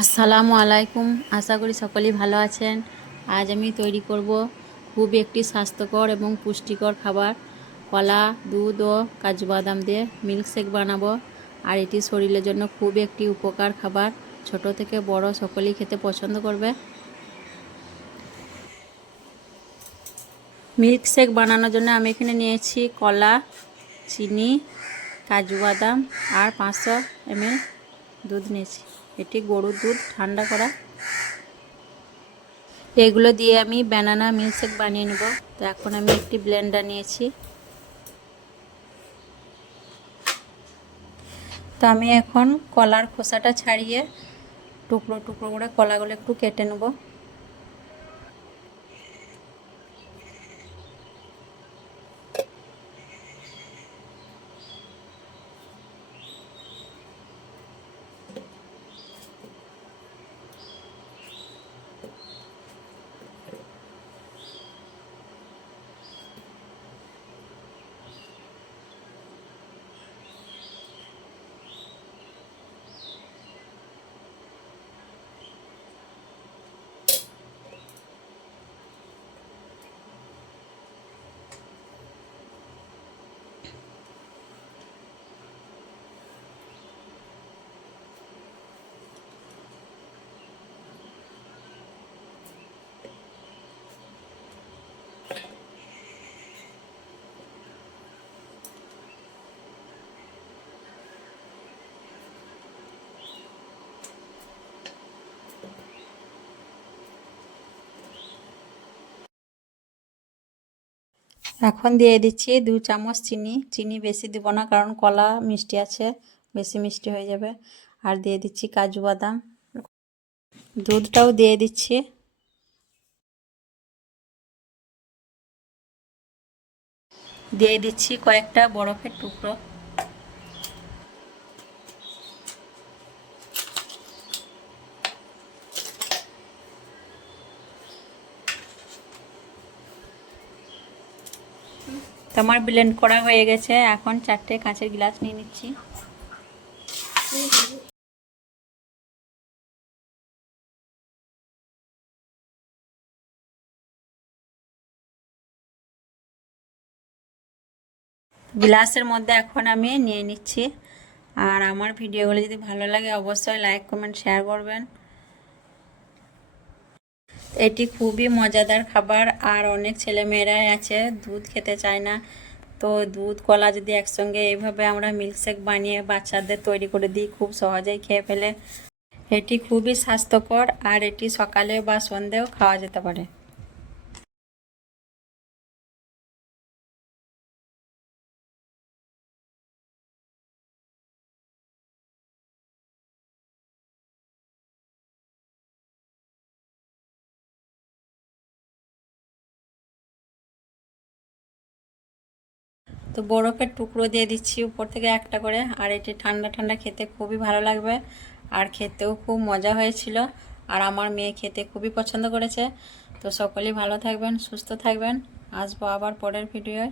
আসসালামু আলাইকুম। আশা করি সকলেই ভালো আছেন। আজ আমি তৈরি করব খুব একটি স্বাস্থ্যকর এবং পুষ্টিকর খাবার, কলা, দুধ ও কাজু বাদাম দিয়ে মিল্কশেক বানাবো। আর এটি শরীরের জন্য খুব একটি উপকার খাবার, ছোট থেকে বড় সকলেই খেতে পছন্দ করবে। মিল্কশেক বানানোর জন্য আমি এখানে নিয়েছি কলা, চিনি, কাজু বাদাম আর 500 ml দুধ নিয়েছি। এটি গরুর দুধ ঠান্ডা করা। এগুলো দিয়ে আমি ব্যানানা মিল্কশেক বানিয়ে নেব। তো এখন আমি একটি ব্লেন্ডার নিয়েছি। তো আমি এখন কলার খোসাটা ছাড়িয়ে টুকরো টুকরো করে কলাগুলো একটু কেটে নেব। এখন দিয়ে দিচ্ছি 2 চামচ চিনি। চিনি বেশি দিব না, কারণ কলা মিষ্টি আছে, বেশি মিষ্টি হয়ে যাবে। আর দিয়ে দিচ্ছি কাজু বাদাম। দুধটাও দিয়ে দিচ্ছি। দিয়ে দিচ্ছি কয়েকটা বরফের টুকরো। তো আমার ব্লেন্ড করা হয়ে গেছে। এখন 4টে কাঁচের গ্লাস নিয়ে নিচ্ছি। গ্লাসের মধ্যে এখন আমি নিয়ে নিচ্ছি। আর আমার ভিডিওগুলো যদি ভালো লাগে অবশ্যই লাইক, কমেন্ট, শেয়ার করবেন। এটি খুবই মজাদার খাবার। আর অনেক ছেলেমেয়েরাই আছে দুধ খেতে চায় না। তো দুধ কলা যদি একসঙ্গে এইভাবে আমরা মিল্কশেক বানিয়ে বাচ্চাদের তৈরি করে দিই, খুব সহজেই খেয়ে ফেলে। এটি খুবই স্বাস্থ্যকর, আর এটি সকালে বা সন্ধ্যেও খাওয়া যেতে পারে। তো বরফের টুকরো দিয়ে দিচ্ছি উপর থেকে একটা করে। আর এটি ঠান্ডা ঠান্ডা খেতে খুবই ভালো লাগবে, আর খেতেও খুব মজা হয়েছিল। আর আমার মেয়ে খেতে খুবই পছন্দ করেছে। তো সকলেই ভালো থাকবেন, সুস্থ থাকবেন। আসবো আবার পরের ভিডিওয়।